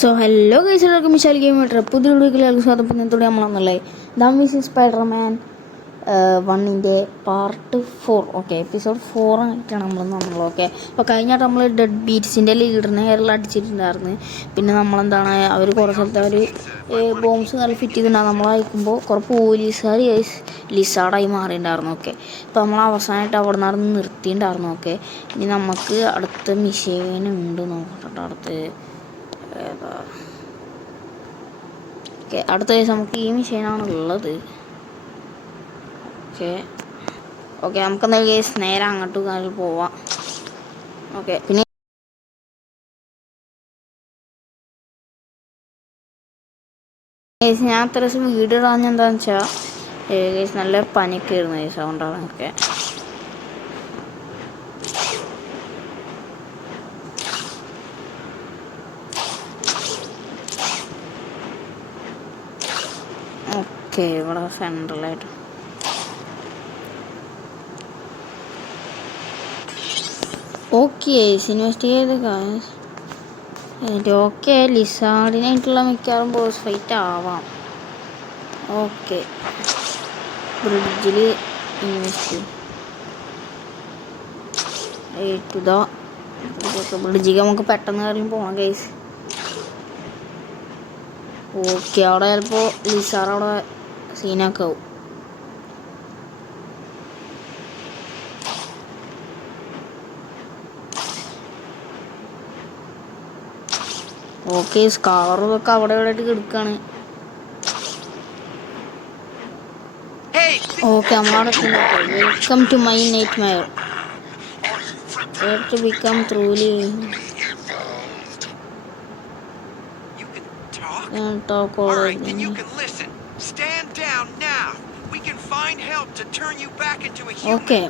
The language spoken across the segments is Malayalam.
സോ ഹലോ ഗൈസ്, എല്ലാവർക്കും മിഷാൽ ഗെയിം വീട്ടർ പുതിയ വീഡിയോയിലേക്ക് സ്വാഗതം. ഇന്നത്തോടെ നമ്മളെന്നല്ലേ ദാം വി സി സ്പൈഡർമാൻ വണ്ണിൻ്റെ പാർട്ട് 4. ഓക്കെ, എപ്പിസോഡ് 4 ആയിട്ടാണ് നമ്മൾ ഓക്കെ. അപ്പോൾ കഴിഞ്ഞായിട്ട് നമ്മൾ ഡെഡ് ബീറ്റ്സിൻ്റെ ലീഡറിനെ എല്ലാം അടിച്ചിട്ടുണ്ടായിരുന്നു. പിന്നെ നമ്മളെന്താണ്, അവർ കുറേ സ്ഥലത്ത് അവർ ബോംബ്സ് നല്ല ഫിറ്റ് ചെയ്തിട്ടുണ്ടാകും. നമ്മൾ അയക്കുമ്പോൾ കുറേ പോലീസുകാർ ലിസാർഡായി മാറിയിട്ടുണ്ടായിരുന്നു. ഓക്കെ, അപ്പോൾ നമ്മൾ അവസാനമായിട്ട് അവിടെ നിന്ന് നിർത്തിയിട്ടുണ്ടായിരുന്നു. ഓക്കെ, ഇനി നമുക്ക് അടുത്ത മിഷീൻ ഉണ്ട് നോക്കട്ടെ. ഓക്കെ, അടുത്ത ദിവസം നമുക്ക് ഈ മെഷീനാണ് ഉള്ളത്. ഓക്കെ നമുക്കെന്താ കേസ് നേരെ അങ്ങോട്ട് പോവാം. ഓക്കെ, പിന്നെ ഞാൻ അത്ര ദിവസം വീഡിയോ ഇടാൻ എന്താണെന്ന് വെച്ചാൽ കേസ് നല്ല പനിയൊക്കെ ആയിരുന്നു കേസ്, അതുകൊണ്ടാണ്. ഓക്കെ, ഓക്കെ ഇവിടെ സെൻട്രലായിട്ട് ഓക്കെ ഇൻവെസ്റ്റിഗേറ്റ് ഗൈസ്. ഓക്കെ, ലിസാർഡിനായിട്ടുള്ള മിക്കവാറും ബോസ് ഫൈറ്റ് ആവാം. ഓക്കെ, ബ്രിഡ്ജിൽ ബ്രിഡ്ജിൽ നമുക്ക് പെട്ടെന്ന് കാര്യം പോകണം ഗൈസ്. ഓക്കെ, അവിടെ ചിലപ്പോൾ ലിസാർ അവിടെ സീനൊക്കെ ആവും. ഓക്കെ, സ്കാറും ഒക്കെ അവിടെ ഇവിടെ ആയിട്ട് കിടക്കാണ്. ഓക്കെ, നമ്മളവിടെ welcome to my nightmare to become truly talk all right, then you can listen. Stand down now. We can find help to turn you back into a human. Okay,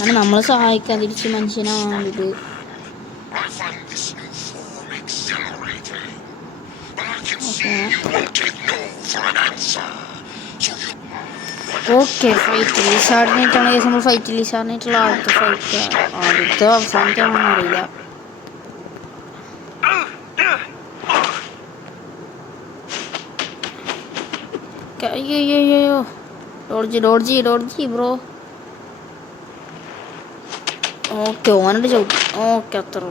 അങ്ങനെ നമ്മൾ സഹായിക്കാൻ തിരിച്ച് മനുഷ്യനാണ് ഇത്. ഓക്കെ, ഫൈറ്റ് ലിസാർഡിനായിട്ടാണ് കേസ്. നമ്മൾ ഫൈറ്റ് ലിസാർഡിനായിട്ടുള്ള ആദ്യത്തെ ഫൈറ്റ്, ആദ്യത്തെ അവസാനത്താണെന്ന് അറിയില്ല. അയ്യോ ഡോഡ്ജി ബ്രോ. ഓക്കെ, ഓനോട് ചോദിക്കും. ഓക്കെ, അത്ര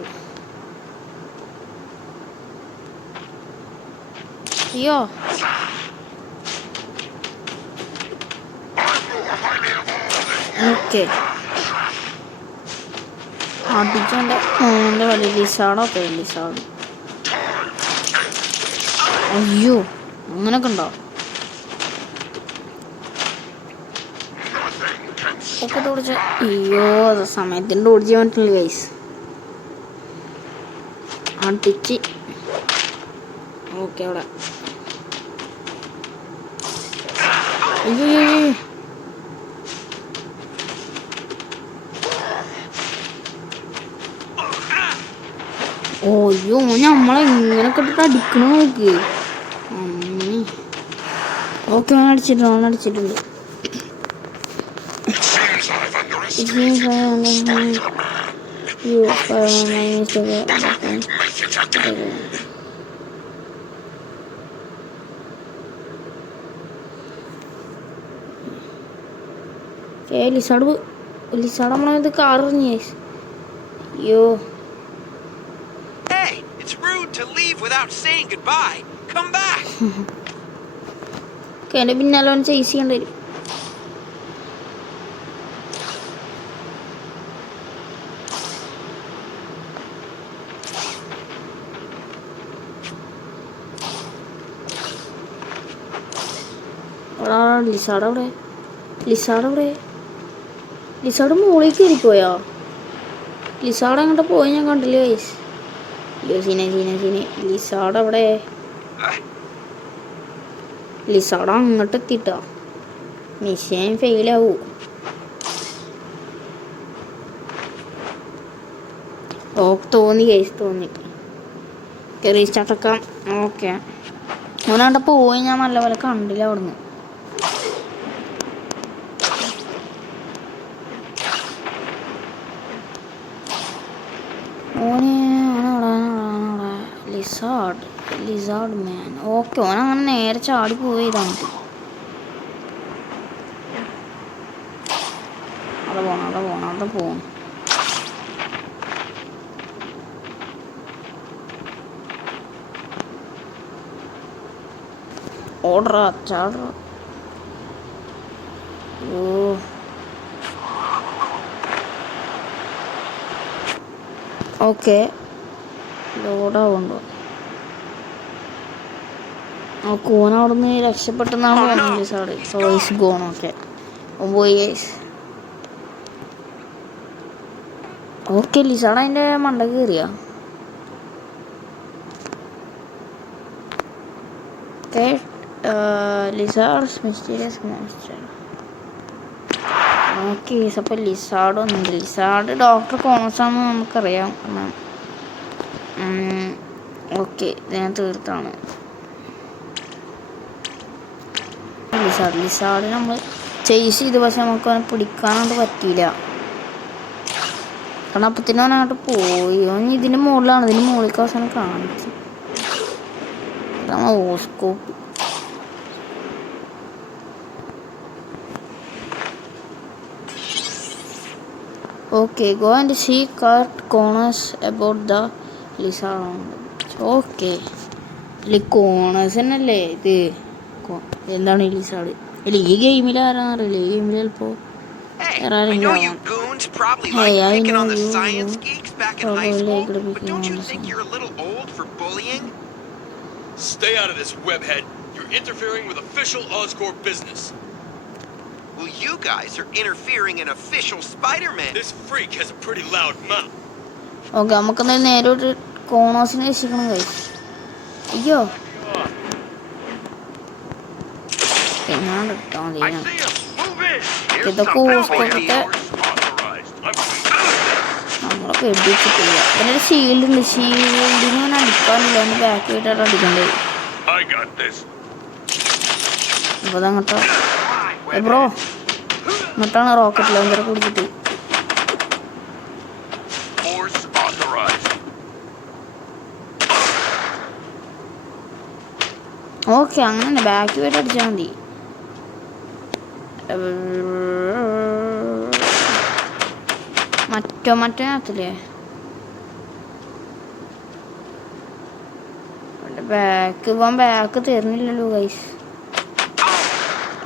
അയ്യോ. ഓക്കെ, അടിച്ചോണ്ട് എൻ്റെ വലിയ ലിസാർഡോ ലിസാർഡ്. അയ്യോ, അങ്ങനൊക്കെ ഉണ്ടോ? ഒക്കെ ഓടിച്ച അയ്യോ, സമയത്തിൻ്റെ ഓടിച്ച് പറ്റില്ല ഗൈസ്. അടിച്ച് ഓക്കെ അവിടെ. അയ്യോ ഓയ്യോ, നമ്മളെ ഇങ്ങനൊക്കെ ഇട്ടിട്ട് അടിക്കണ നോക്ക്. ഓക്കെ, അടിച്ചിട്ടുണ്ട്. ലിസാർഡ് നമ്മളത് കാറിഞ്ഞേ. അയ്യോ, എൻ്റെ പിന്നാലെ അവൻ ചേസ് ചെയ്യേണ്ടി വരും. ലിസാർഡ് മുകളിൽ കയറിപ്പോയാ? ലിസാർഡ് അങ്ങോട്ട് പോയി ഞാൻ കണ്ടില്ല വയസ്സ്. അയ്യോ, സീനെ ലിസാർഡ് അവിടെ. ലിസാർഡ് അങ്ങോട്ട് എത്തിയിട്ടാ മിഷൻ ഫെയിലാവൂ. തോന്നി റീസ്റ്റാർട്ടാക്കാം. ഓക്കെ, ഓനവിടെ പോയി ഞാൻ നല്ലപോലെ കണ്ടില്ല അവിടുന്ന്. ഓനവിടെ ലിസാർഡ് മാൻ. ഓക്കെ, ഓനങ്ങനെ നേരെ ചാടി പോയി ഇതാണ്. അവിടെ പോണം. ഓടറാ ചാടറ. ഓക്കെ, ലോഡാവുണ്ടോ? ഓൻ അവിടുന്ന് രക്ഷപ്പെട്ടെന്നാണ് തോന്നുന്നത് സാറ്. സോയ്സ് ഗോൺ. ഓക്കെ പോയി. ഓക്കെ, ലിസാഡ് അതിൻ്റെ മണ്ട കയറിയ. Okay, lizards mysterious monster. Okay, അപ്പോൾ ലിസാർഡ് ഒന്നുമില്ല. ലിസാർഡ് ഡോക്ടർ കോണസാണെന്ന് നമുക്കറിയാം. ഓക്കെ, ഞാൻ തീർത്താണ്. ലിസാർഡ് നമ്മൾ ചേസ് ചെയ്ത്, പക്ഷെ നമുക്ക് അവനെ പിടിക്കാനോട്ട് പറ്റിയില്ല. കാരണം അപ്പത്തിന് അവനങ്ങോട്ട് പോയി. അവൻ ഇതിൻ്റെ മുകളിലാണ്. ഇതിൻ്റെ മുകളിലേക്ക് അവസാനം കാണിച്ചു. അതാണ് ഓസ്കോപ്പ്. Okay, go and see Curt Connors about the lizard. Okay, Connors തന്നെയല്ലേ ഇത്? എന്താണ് ഈ ലിസാർഡ്? അല്ല, ഈ ഗെയിമിൽ ആരാന്നറിയില്ല. ഈ ഗെയിമിൽ ചിലപ്പോൾ വേറെ ആരെങ്കിലും ആവാം. Hey, I know you probably picking on the science. Stay out of this, webhead. You're interfering with official Oscorp business. Well, you guys are interfering in official Spider-Man. This freak has a pretty loud mouth. Okay, നമുക്കെന്താ നേരെ ഒരു കോണോസിനെ രക്ഷിക്കണം കഴിച്ചു. അയ്യോ, ഞാൻ എടുത്താൽ മതി. ഇതൊക്കെ ഓസ്കോപ്പൊക്കെ നമ്മളെ പേടിച്ചിട്ടില്ല. പിന്നെ ഒരു ഷീൽഡ് ഉണ്ട്. ഷീൽഡിന് ഞാൻ അടിക്കാനില്ല. ഒന്ന് ബാക്ക് ആയിട്ടാണ് അടിക്കണ്ടേ. അപ്പോൾ അതങ്ങോട്ടോ ബ്രോ എന്നിട്ടാണ് റോക്കറ്റ് ലോഞ്ചർ കുടിച്ചിട്ട്. ഓക്കെ, അങ്ങനെ ബാക്ക് പോയിട്ട് അടിച്ചാൽ മതി. മറ്റേത്തില്ലേ ബാക്ക് തരുന്നില്ലല്ലോ ഗൈസ്.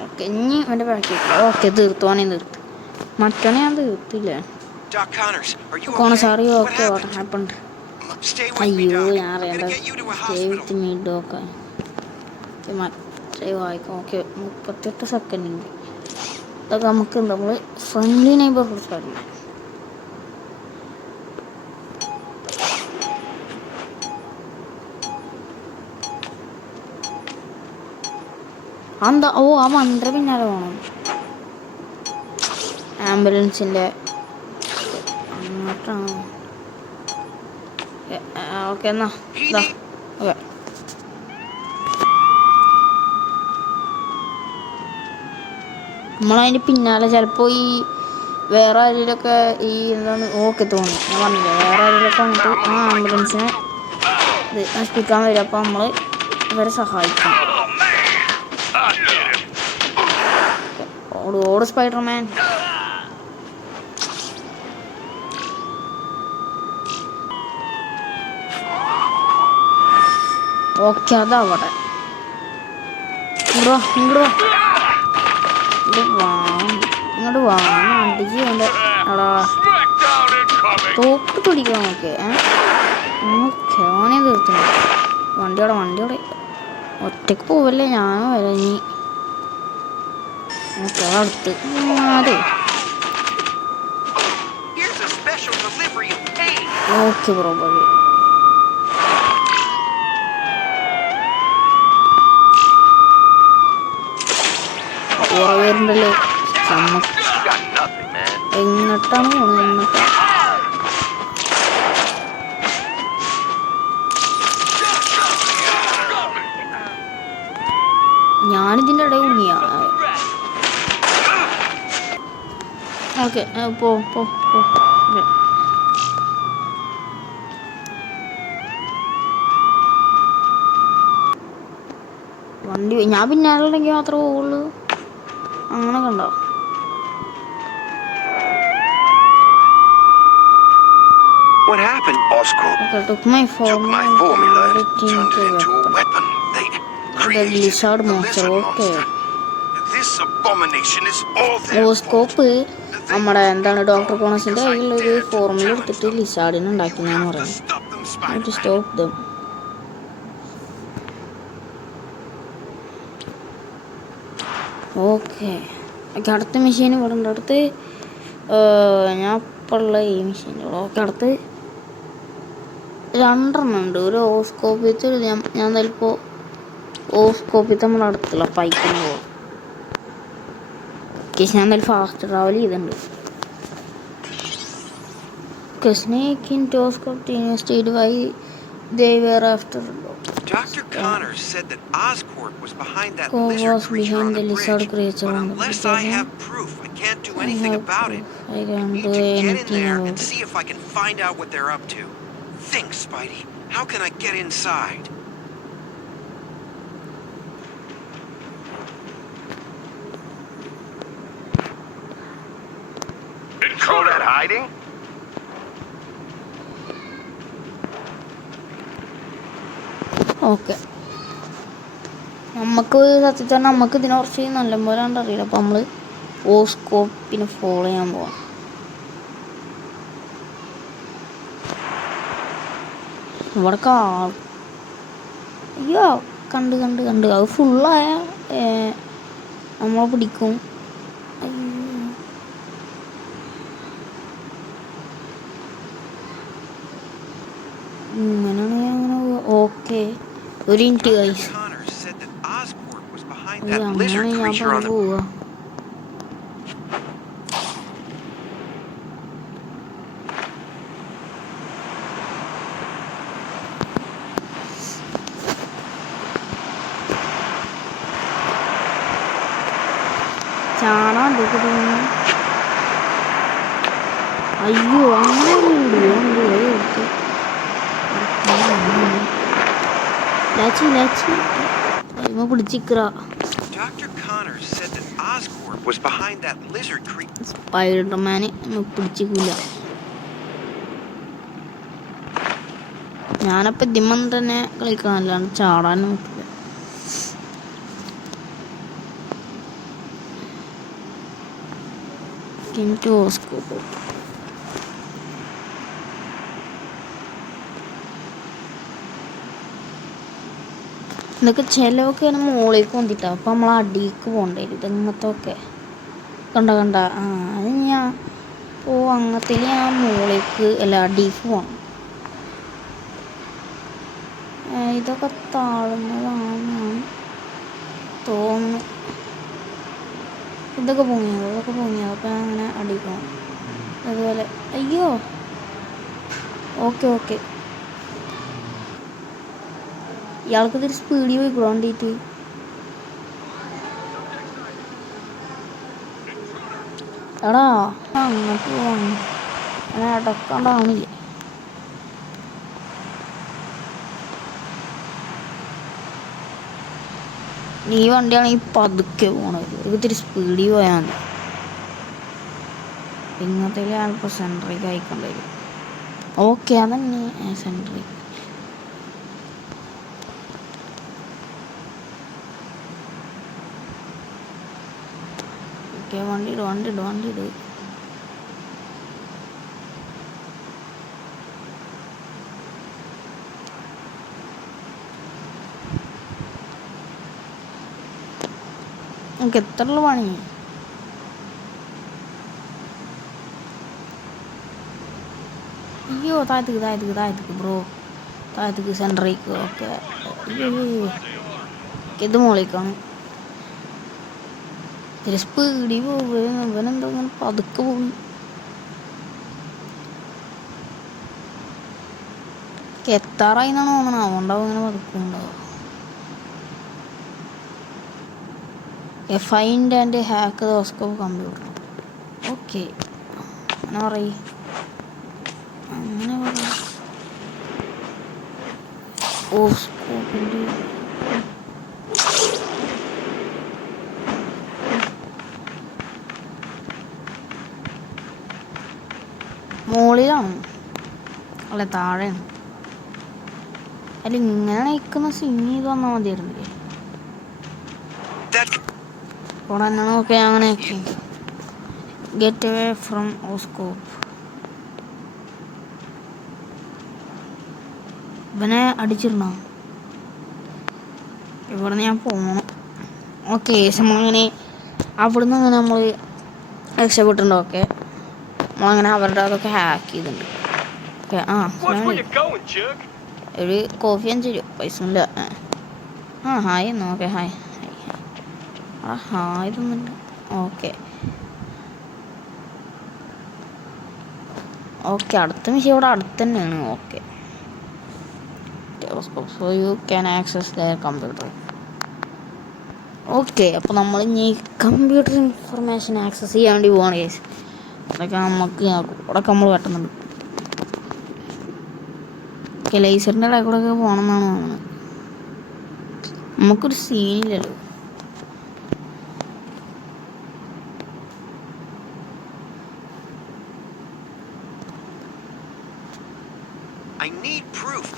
ഓക്കെ, ഇനി അവൻ്റെ ബാക്ക്. ഓക്കെ, തീർത്തോനെ തീർത്ത്. മറ്റോനെ ഞാൻ തീർത്തില്ല. കോണസാറി. Okay, what happened? അയ്യോ, ഞാൻ അറിയണ്ട. ഡോക്ക മറ്റേ വായിക്കാം. ഓക്കെ, 38 സെക്കൻഡ് ഉണ്ട്. ഇതൊക്കെ നമുക്ക് നമ്മൾ ഫ്രണ്ട്ലി നെയ്ബർഹുഡ് സ്പൈഡർമാൻ. എന്താ? ആ മന്ത്ര പിന്നാലെ പോകണം. ആംബുലൻസിൻ്റെ അങ്ങോട്ടാണ്. ഓക്കെ, എന്നാ ഓക്കെ. നമ്മളതിൻ്റെ പിന്നാലെ ചിലപ്പോൾ ഈ വേറെ ആരെങ്കിലുമൊക്കെ ഈ എന്താണ് ഓക്കെ തോന്നി. ഞാൻ പറഞ്ഞില്ലേ, വേറെ ആരെങ്കിലുമൊക്കെ വന്നിട്ട് ആ ആംബുലൻസിനെ ഇത് നശിപ്പിക്കാൻ വരും. അപ്പോൾ നമ്മൾ ഇവരെ സഹായിക്കണം. ഓട് സ്പൈഡർമാൻ. ഓക്കെ, അതവിടെ. ഇങ്ങോട്ട് വാ അടിച്ച് കൊണ്ട് എടാ തോക്ക് പിടിക്കാൻ നോക്കേ. ഓക്കെ, ഓനെ തീർത്തുണ്ട്. വണ്ടിയോടെ ഒറ്റക്ക് പോവല്ലേ, ഞാനും വരാം ഇനി. ഓക്കെ, അടുത്ത് അതെ. ഓക്കെ ബ്രോ, കുറേ പേരുണ്ടല്ലോ. എങ്ങോട്ടാണ് പോണത്? ഞാനിതിൻ്റെ ഇടയിൽ കുടുങ്ങിയ. ഓക്കെ, പോ. വണ്ടി ഞാൻ പിന്നാലുണ്ടെങ്കിൽ മാത്രമേ പോവുള്ളൂ. അങ്ങനെ കണ്ടോ? What happened? Oscorp Okay, took my took my formula and turned it into a weapon. They created lizard the monster, lizard okay. monster. This abomination is all their fault. ഓസ്കോപ്പ് നമ്മുടെ എന്താണ് ഡോക്ടർ കോണസിൻ്റെ Because I കയ്യിലൊരു dared to ഫോർമുല challenge എടുത്തിട്ട് them. ലിസാർഡിനെ You ഉണ്ടാക്കിയെന്ന് have to പറയാം. stop them, To Spider-Man. stop them. Okay അടുത്ത മെഷീൻ ഇവിടെ ഉണ്ട്. അടുത്ത് ഞാൻ ഇപ്പോൾ ഉള്ള ഈ മെഷീൻ ഓക്കെ. അടുത്ത് 2 ഉണ്ട്. ഒരു ഓസ്കോപ്പിത്തെ ഞാൻ ചിലപ്പോൾ ഓസ്കോപ്പിത്തെ നമ്മുടെ അടുത്തുള്ള പൈക്കിന് പോകും. ഞാൻ എന്തായാലും ഫാസ്റ്റ് ട്രാവൽ ചെയ്തിട്ടുണ്ട്. Snake into Oscorp stayed why they were after. Dr. Connors said that Oscorp was behind that Co lizard was creature on behind the the bridge. lizard creature But on the unless bridge, I have proof, I can't do I anything have about it. proof. I can't Need do to get in anything there about and it. see if I can find out what they're up to. Think, Spidey. How can I get inside? Call that hiding? Okay, നമുക്ക് സത്യത്തിൽ നമുക്ക് ഇതിനെ കുറച്ച് നല്ലപോലെ അറിയില്ല. അപ്പോൾ നമ്മൾ ഓസ്കോപ്പിനെ ഫോളോ ചെയ്യാൻ പോവാം. ഇവിടെ അയ്യോ കണ്ട് കണ്ട് കണ്ട് അത് ഫുള്ളായ നമ്മളെ പിടിക്കും. ഇങ്ങനെയാണെങ്കിൽ അങ്ങനെ ഓക്കെ. ഒരു മിനിറ്റ് ഗൈസ്, അങ്ങനെ ഞാൻ പറഞ്ഞു പോവുക. ചാണാൻ തോന്നുന്നു. അയ്യോ അങ്ങനെ പിടിച്ചിക്ക. സ്പൈഡർമാന് പിടിച്ചിക്കില്ല. ഞാനപ്പോൾ ഇതിമ്മ തന്നെ കളിക്കണം, അല്ലാണ്ട് ചാടാനും നോക്കില്ല. ഓസ്കോപ്പ് ഇതൊക്കെ ചിലവൊക്കെ മുകളിലേക്ക് വന്നിട്ടാണ്. അപ്പം നമ്മൾ അടിയിലേക്ക് പോകേണ്ടി വരും. ഇതങ്ങനത്തെ ഒക്കെ കണ്ട അത് ഞാൻ അങ്ങനത്തെ ഞാൻ മുകളിലേക്ക് അല്ല അടിയിലേക്ക് പോകണം. ഇതൊക്കെ താഴുന്നതാണെന്നാണ് തോന്നുന്നു. ഇതൊക്കെ പൊങ്ങിയത് അപ്പം അങ്ങനെ അടിയിൽ പോകണം. അതുപോലെ അയ്യോ ഓക്കെ ഇയാൾക്കിതൊരു സ്പീഡിൽ പോയിക്കൂടാ വേണ്ടിയിട്ട്. എടാ അങ്ങോട്ട് പോവാണ്, അങ്ങനെ അടക്കാണ്ടാവണില്ല. ഈ വണ്ടിയാണെങ്കിൽ പതുക്കെ പോകണത്, ഇത്തിരി സ്പീഡിൽ പോയാൽ മതി. ഇങ്ങനത്തെ ആൾപ്പോൾ സെൻട്രേക്ക് അയക്കേണ്ടി വരും. ഓക്കെ അതന്നെ സെൻട്രേക്ക്. ഓക്കെ വണ്ടിയിട്. നമുക്ക് എത്ര ഉള്ള പണി? അയ്യോ താഴത്തേക്ക് ബ്രോ, താഴത്തേക്ക് സെൻട്രേക്ക്. ഓക്കെ അയ്യോ ഇത് മുകളിലേക്കാണ്. ഇത്തിരി സ്പീഡിൽ പോകും. ഇവനെന്തോ ഇങ്ങനെ പതുക്കെ പോകും. എത്താറായി എന്നാണ് തോന്നണം, അതുകൊണ്ടാവും ഇങ്ങനെ പതുക്കുണ്ടാവും. Find and hack the Oscorp computer. Okay അങ്ങനെ പറയും. ഓസ്കോപ്പിൻ്റെ മുകളിലാണ് അല്ല താഴെയാണ്. അല്ല ഇങ്ങനെ നയിക്കുന്ന സിങ് ചെയ്ത് വന്നാൽ മതിയായിരുന്നില്ലേ? ഇവിടെ തന്നെ നോക്കി അങ്ങനെ ഗെറ്റ് അവേ ഫ്രം ഓസ്കോപ്പ്. ഇവനെ അടിച്ചിടണോ? ഇവിടെ ഞാൻ പോകണം. ഓക്കെ നമ്മളിങ്ങനെ അവിടുന്ന് അങ്ങനെ നമ്മൾ രക്ഷപ്പെട്ടിട്ടുണ്ടോ? ഓക്കെ നമ്മളങ്ങനെ അവരുടെ അതൊക്കെ ഹാക്ക് ചെയ്തിട്ടുണ്ട്. ഓക്കെ ഒരു കോഫി 5 രൂപ പൈസ ഇല്ല. ഹായ് എന്നാ. ഓക്കെ ഹായ് ഹായ് ഇതൊന്നുമില്ല. ഓക്കെ അടുത്ത മിഷൻ ഇവിടെ അടുത്ത് തന്നെയാണ്. Okay so you can access the computer. Okay അപ്പോൾ നമ്മൾ ഇനി കമ്പ്യൂട്ടർ ഇൻഫർമേഷൻ ആക്സസ് ചെയ്യാൻ വേണ്ടി പോവാണ് കേസ്. അതൊക്കെ ഇവിടെയൊക്കെ നമ്മൾ വെട്ടുന്നുണ്ട്. ഓക്കെ ലേസറിൻ്റെ ഇടയിൽ കൂടെ ഒക്കെ പോകണം എന്നാണ് തോന്നുന്നത്. നമുക്കൊരു സീനില്ലല്ലോ.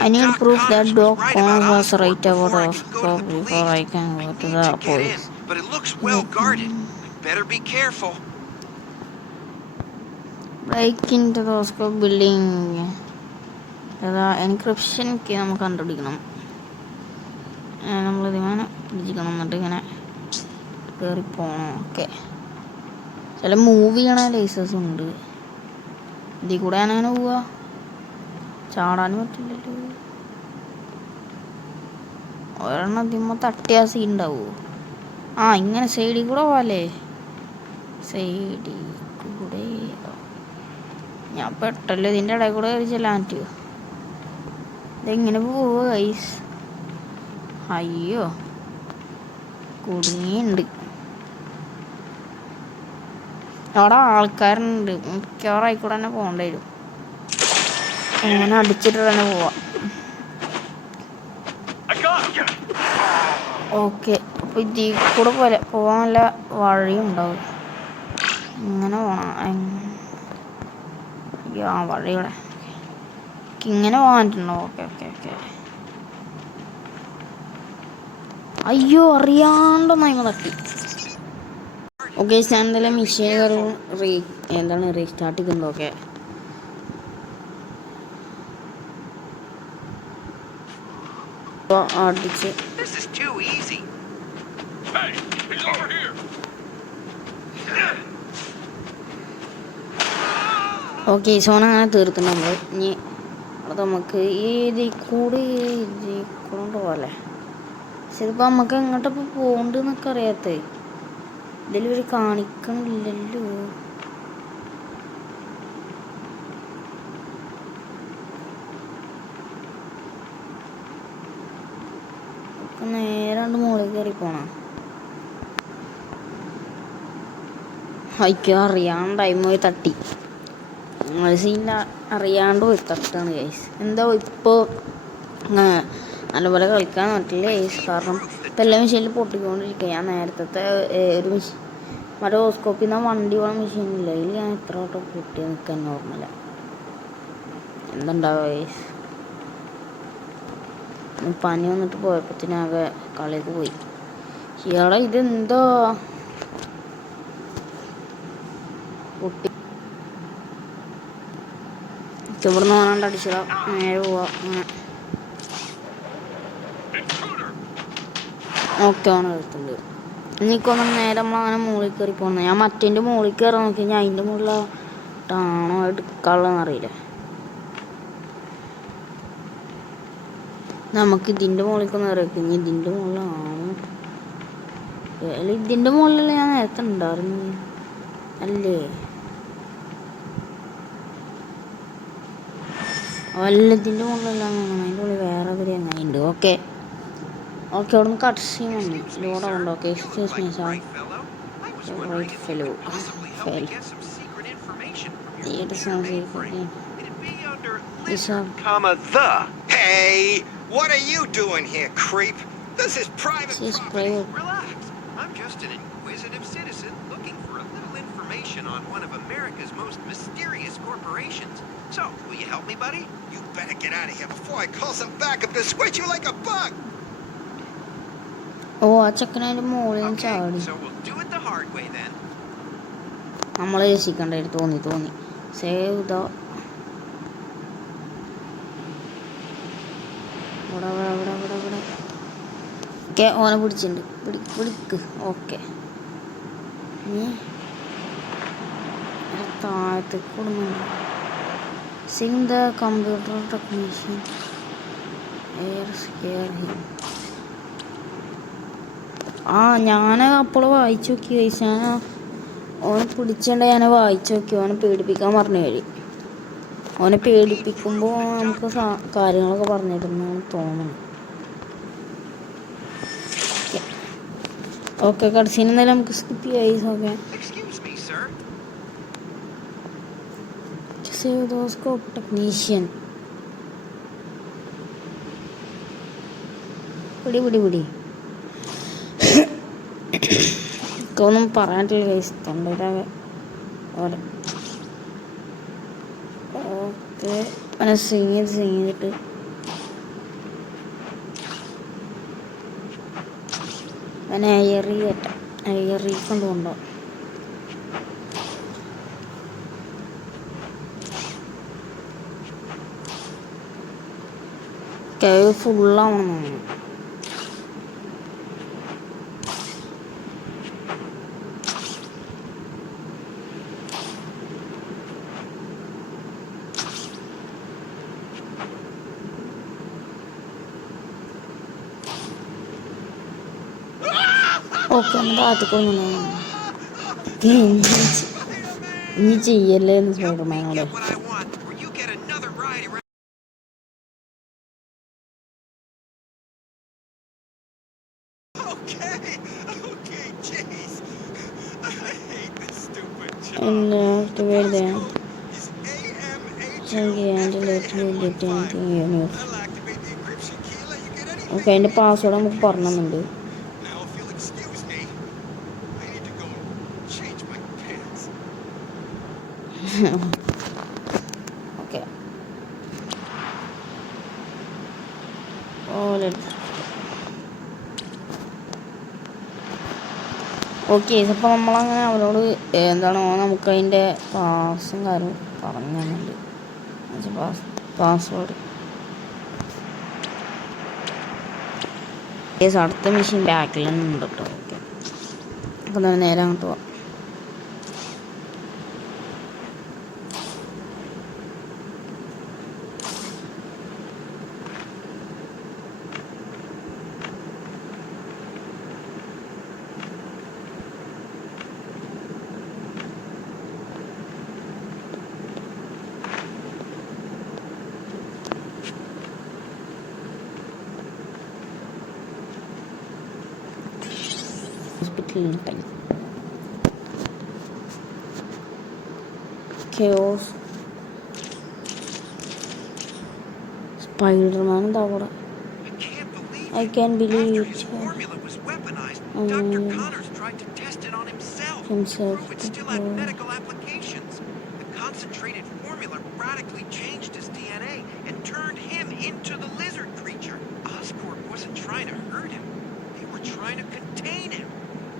I need proof that Doc Connors was right about before Oscorp before I can go to the police. But it looks well guarded. Better be careful. Break into the Oscorp building. Encryption key നമുക്ക് കണ്ടുപിടിക്കണം. നമ്മളിതിങ്ങനെ പിടിച്ചിക്കണം എന്നിട്ട് ഇങ്ങനെ കയറിപ്പോണം. ഓക്കെ ചില മൂവ് ചെയ്യണ ലൈസൻസ് ഉണ്ട്. ഇതിൽ കൂടെ ഞാനങ്ങനെ പോവാ. ചാടാനും പറ്റില്ലല്ലോ. ഒരെണ്ണം അതിമ്മ തട്ടിയാ സീൻ ഉണ്ടാവുമോ? ഇങ്ങനെ സൈഡിൽ കൂടെ പോവാല്ലേ. സൈഡിൽ കൂടെ ഞാൻ പെട്ടല്ലോ. ഇതിൻ്റെ ഇടയിൽ കൂടെ കയറി ചെല്ലാൻ പറ്റുമോ? ഇതെങ്ങനെ പോവുക ഗൈസ്? അയ്യോ കുടുങ്ങിയുണ്ട്. അവിടെ ആൾക്കാരുണ്ട്. മിക്കവാറും ആയിക്കൂടെ തന്നെ പോകേണ്ടി വരും. അങ്ങനെ അടിച്ചിട്ട് തന്നെ പോവാം. ഓക്കെ അപ്പോൾ ഇതിൽ കൂടെ പോകാനുള്ള വഴിയുണ്ടാവും. ഇങ്ങനെ പോകണം. അയ്യോ വഴിയുടെ ഇങ്ങനെ പോകാൻ പറ്റുന്നോ? ഓക്കെ അയ്യോ അറിയാണ്ടൊന്നായി തട്ടി. ഓക്കെ ഞാൻ എന്തായാലും മെഷീൻ റീസ്റ്റാർട്ട് ചെയ്യുന്നുണ്ട്. ഓക്കെ അടിച്ച് ഓക്കെ സോന അങ്ങനെ തീർത്തിട്ടുണ്ട് നമ്മൾ. ഇനി അത് നമുക്ക് ഇതിൽ കൂടെ പോകല്ലേ. പക്ഷെ ഇതിപ്പോൾ നമുക്ക് എങ്ങോട്ടിപ്പോൾ പോകണ്ടെന്നൊക്കെ അറിയാത്തേ. ഇതിലൊരു കാണിക്കണില്ലല്ലോ. നേരാണ്ട് മുകളിൽ കയറി പോണം. അയ്യോ അറിയാണ്ടായി പോയി തട്ടി. സീനിൽ അറിയാണ്ട് പോയി തട്ടാണ് ഗൈസ്. എന്താ ഇപ്പോൾ നല്ലപോലെ കളിക്കാൻ പറ്റില്ല ഗൈസ്. കാരണം ഇപ്പം എല്ലാ മെഷീനിൽ പൊട്ടിക്കൊണ്ടിരിക്കുക. ഞാൻ നേരത്തെ ഒരു മെഷീൻ മറ്റേ ഓസ്കോപ്പിൽ നിന്ന് വണ്ടി പോകണ മെഷീനില്ല. അതിൽ ഞാൻ എത്ര വട്ടം പൊട്ടി നിൽക്കാൻ നോർമല. എന്തുണ്ടാവുക ഗൈസ്? പനി വന്നിട്ട് പോയപ്പോഴത്തേനാകെ കളിയൊക്കെ പോയി. ഇയാളെ ഇതെന്തോ പൊട്ടി ഇവിടെ നിന്ന് പോകാണ്ട് അടിച്ചിടാം. നേരെ പോവാ. ഓക്കെ ആണ് എടുത്തുണ്ട്. എനിക്കൊന്നും നേരെ നമ്മളങ്ങനെ മുകളിൽ കയറി പോകുന്നത്. ഞാൻ മറ്റേൻ്റെ മുകളിൽ കയറാൻ നോക്കി. ഞാൻ അതിൻ്റെ മുകളിലാണോ എടുക്കാനുള്ളതെന്ന് അറിയില്ല. നമുക്ക് ഇതിൻ്റെ മുകളിലേക്കൊന്ന് ഇറക്കി. ഇനി ഇതിൻ്റെ മുകളിലാണോ? അല്ല ഇതിൻ്റെ മുകളിലല്ല ഞാൻ നേരത്തെ ഉണ്ടായിരുന്നു അല്ലേ? വല്ലതിൻ്റെ മുകളിലെല്ലാം അതിൻ്റെ ഉള്ളിൽ വേറെ ഒരു ഉണ്ട്. ഓക്കെ അവിടെ നിന്ന് കട്ട് സീൻ വന്നു. ലോഡ് ഉണ്ട്. Okay excuse me sir. Right fellow Hey, what are you doing here, creep? This is private This is property. private. Relax. I'm just an inquisitive citizen looking for a little information on one of America's most mysterious corporations. So, will you help me, buddy? You better get out of here before I call some backup to squid you like a bug. ഓ ആ ചെക്കനതിൻ്റെ മുകളിൽ നിന്ന് Okay, ചാടി. so we'll do it the hard way then. നമ്മളെ രക്ഷിക്കണ്ടായിരുന്നു തോന്നി. സേവ് ദ ഇവിടെ ഓക്കെ ഓനെ പിടിച്ചിട്ടുണ്ട്. പിടിക്ക്. ഓക്കെ താഴത്തേക്ക് കൊടുക്കുന്നുണ്ട്. Singh the computer technician air scare him. ആ ഞാൻ അപ്പോൾ വായിച്ചു നോക്കി കഴിച്ച ഓനെ പിടിച്ചേണ്ട ഞാൻ വായിച്ചു നോക്കി. ഓനെ പേടിപ്പിക്കാൻ പറഞ്ഞു കഴിയും. ഓനെ പേടിപ്പിക്കുമ്പോൾ നമുക്ക് കാര്യങ്ങളൊക്കെ പറഞ്ഞിരുന്നാണ് തോന്നുന്നു. ഓക്കെ കടസീൻ എന്തായാലും നമുക്ക് സ്കിപ്പ് ചെയ്യാം. ഓക്കെ സേവോസ്കോപ്പ് ടെക്നീഷ്യൻ പിടി ഒന്നും പറയാനില്ല കേസ് തൊണ്ടയിലാകെ അവിടെ. ഓക്കെ അവനെ സിങ് ചെയ്തിട്ട് അവനെ എയറി കൊണ്ടുപോകണ്ടോ. കേവ് ഫുള്ളാവണം. ഓക്കെ നമ്മുടെ ആദ്യക്കൊന്നും ഇനി ചെയ്യല്ലേ എന്ന് സ്പൈഡർമാനോട്. ഓക്കെ അതിൻ്റെ പാസ്വേഡ് നമുക്ക് പറഞ്ഞിട്ടുണ്ട്. ഓക്കെ ഓക്കെ അപ്പോൾ നമ്മളങ്ങനെ അവരോട് എന്താണോ നമുക്കതിൻ്റെ പാസും കാര്യം പറഞ്ഞു തന്നുണ്ട്. പാസ്വേഡ് അടുത്ത മെഷീൻ ബാക്കിൽ തന്നെ ഉണ്ട് കേട്ടോ. ഓക്കെ അപ്പോൾ തന്നെ നേരെ അങ്ങോട്ട് പോവാം. ഹോസ്പിറ്റലിൽ ടൈം കെയോസ് സ്പൈഡർമാൻ എന്താ അവിടെ. I can't believe it. Dr. Connors tried to test it on himself. Prove it still had medical applications. The concentrated formula radically changed his DNA and turned him into the lizard creature. Oscorp wasn't trying to hurt him. They were trying to contain him.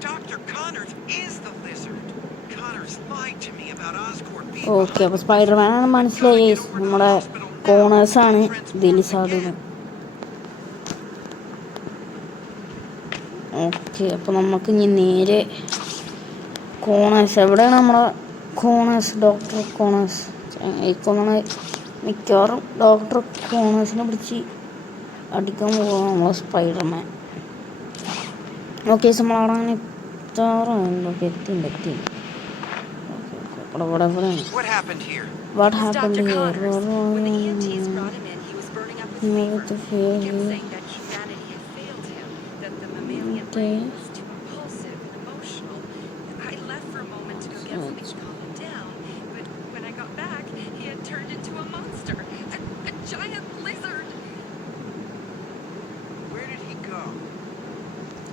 Dr. Connors is the lizard. Connors lied to me about Oscorp being okay അപ്പോൾ സ്പൈഡർമാനാണ് മനസ്സിലായി. നമ്മുടെ കോണേഴ്സാണ് ഇതിൽ സാധനം. ഓക്കെ അപ്പോൾ നമുക്ക് ഇനി നേരെ കോണേഴ്സ് എവിടെയാണ് നമ്മുടെ കോണേഴ്സ്. ഡോക്ടർ കോണേഴ്സ് ഇക്കൊന്നാണ് മിക്കവാറും ഡോക്ടർ കോണേഴ്സിനെ പിടിച്ച് അടിക്കാൻ പോകാം നമ്മളെ സ്പൈഡർമാൻ. ഓക്കെ നമ്മളവിടെ അങ്ങനെ എത്താറുണ്ട്. ഓക്കെ എത്തി ഇവിടെ What happened here? What happened here? When the EMTs brought him in, he was burning up his fever. He kept saying that humanity had failed him, that the mammalian brain was too impulsive and emotional. I left for a moment to go get something to calm him down, but when I got back, he had turned into a monster, a giant lizard. Where did he go?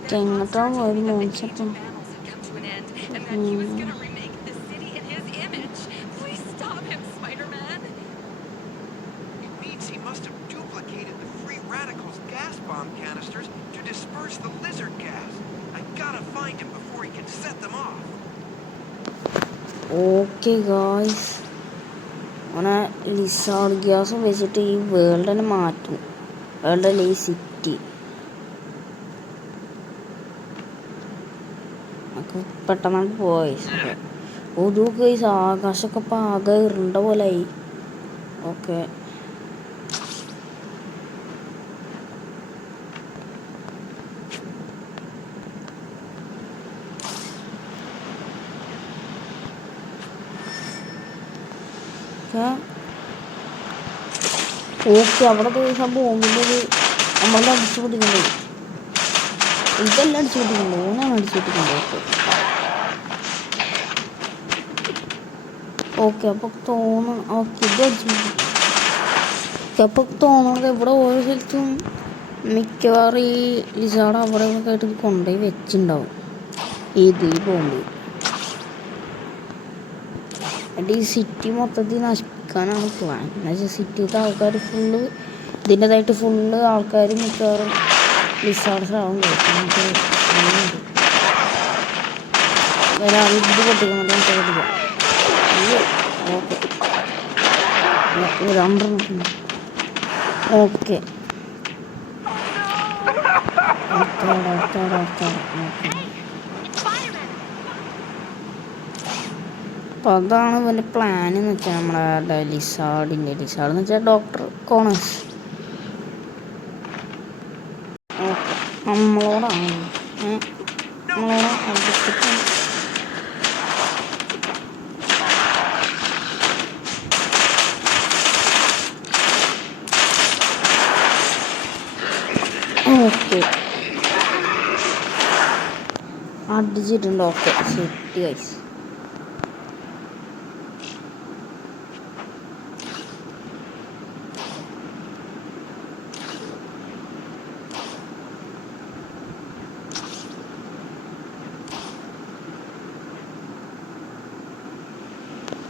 That എങ്ങോട്ടാണ് monster told പോയത് me that the age മോൺസപ്പം? of mammals had come to an end and that he was going to remake the city in his image. Please stop him, Spider-Man. It means he must have duplicated the free radicals gas bomb canisters to disperse the lizard gas. I gotta find him before he can set them off. Okay guys, അങ്ങനെ ലിസാർഡ് ഗ്യാസ് വെച്ചിട്ട് ഈ വേൾഡ് തന്നെ മാറ്റും. വേൾഡ് അല്ല, ഈ സിറ്റി നമുക്ക് പെട്ടെന്ന് പോയി. ഒരു ഗൈസ് ആകാശമൊക്കെ ഇപ്പം ആകെ ഇരുണ്ട പോലെ ആയി. ഓക്കെ, ഓക്കെ അവിടെ ദിവസം ബോംബിൻ്റെ നമ്മളത് അടിച്ചു പൊട്ടിക്കണ്ടേ? ഇതെല്ലാം അടിച്ചു പൊട്ടിക്കണ്ടേ? ഓനാണ് അടിച്ചു പൊട്ടിക്കണ്ടേ? ഓക്കെ, അപ്പോൾ തോന്നുന്നു ഓക്കെ ഇത് അടിച്ചു പൊട്ടിക്കും. അപ്പോൾ തോന്നുന്നത് ഇവിടെ ഓരോ സ്ഥലത്തും മിക്കവാറും ഈ ലിസാർഡ് അവിടെ ഒക്കെ ആയിട്ട് ഇത് കൊണ്ടുപോയി വെച്ചിട്ടുണ്ടാവും ഈ ബോംബ്. എന്നിട്ട് ഈ സിറ്റി മൊത്തത്തിൽ നശിപ്പിക്കാനാണ് പ്ലാൻ. എന്നുവെച്ചാൽ സിറ്റിയിലത്തെ ആൾക്കാർ ഫുള്ള് ഇതിൻ്റെതായിട്ട് ഫുള്ള് ആൾക്കാർ മിക്കവാറും ലിസാർഡ്സ് ആവും. ഒരാൾ ഇത് പൊട്ടിക്കുന്നത് പൊട്ടിക്കാം. ഓക്കെ, രണ്ടെണ്ണം. ഓക്കെ, അപ്പോൾ അതാണ് ഇവൻ്റെ പ്ലാൻ എന്ന് വെച്ചാൽ നമ്മുടെ ലിസാർഡ് എന്ന് വെച്ചാൽ ഡോക്ടർ കോണസ്. ഓക്കെ, നമ്മളോടാണ് അടുത്തിട്ട് ഓക്കെ അടിച്ചിട്ടുണ്ട്. Okay, set guys.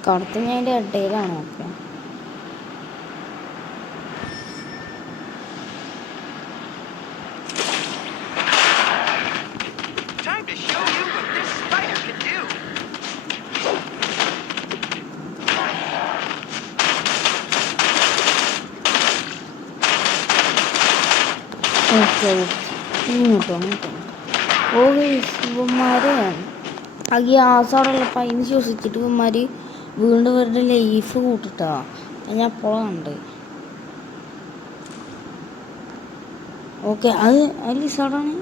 കടത്ത് ഞാൻ അതിൻ്റെ ഇടയിലാണ്. Okay, Time to show you what this spider can do. Okay, ഇങ്ങോട്ടോ. ഓ ഇവന്മാർ ആ ഗ്യാസ് അവിടെ ഉള്ളപ്പോൾ അതിന് ശ്വസിച്ചിട്ട് ഇവന്മാർ വീണ്ടും ഇവരുടെ ലൈഫ് കൂട്ടിട്ടാ. ഞാൻ അപ്പോഴാണ് കണ്ട്. ഓക്കെ, അത് ലിസാർഡാണ്.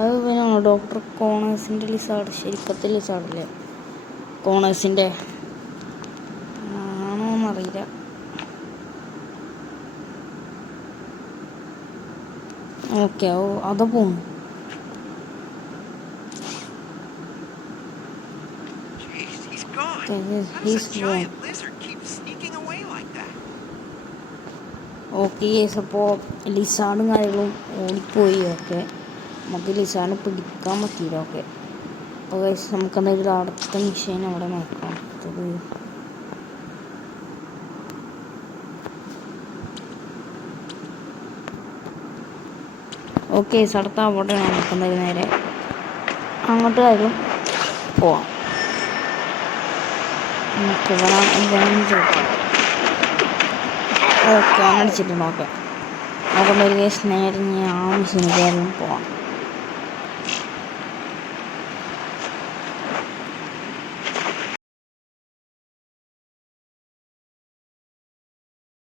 അത് പിന്നെ ഡോക്ടർ കോണേഴ്സിൻ്റെ ലിസാർഡ്, ശരിക്കത്തെ ലിസാർഡല്ലേ? കോണേഴ്സിൻ്റെ ആണോന്നറിയില്ല. ഓക്കെ, ഓ അതാ പോകുന്നു. Jeez, he's gone. Okay, How he's does a giant lizard keep sneaking away like that? Okay yes, അപ്പോൾ ലിസാർഡും കാര്യങ്ങളും ഓടിപ്പോയി. ഓക്കെ, നമുക്ക് ലിസാറിനെ പിടിക്കാൻ പറ്റിയില്ല. ഓക്കെ, അപ്പോൾ ഗൈസ് നമുക്ക് എന്തായാലും അടുത്ത മിഷൻ അവിടെ നോക്കാം. അടുത്തത് ഓക്കെ, അടുത്ത അവിടെയാണ്. നമുക്ക് എന്തായാലും നേരെ അങ്ങോട്ട് കാര്യം പോവാം. നമുക്ക് എന്താണെന്ന് ചോദിക്കാം. ഓക്കെ, അടിച്ചിട്ടുണ്ട്. ഓക്കെ, നമുക്കെന്തായാലും കേസ് നേരെ ഞാൻ മിഷനിക്കാരും പോവാം.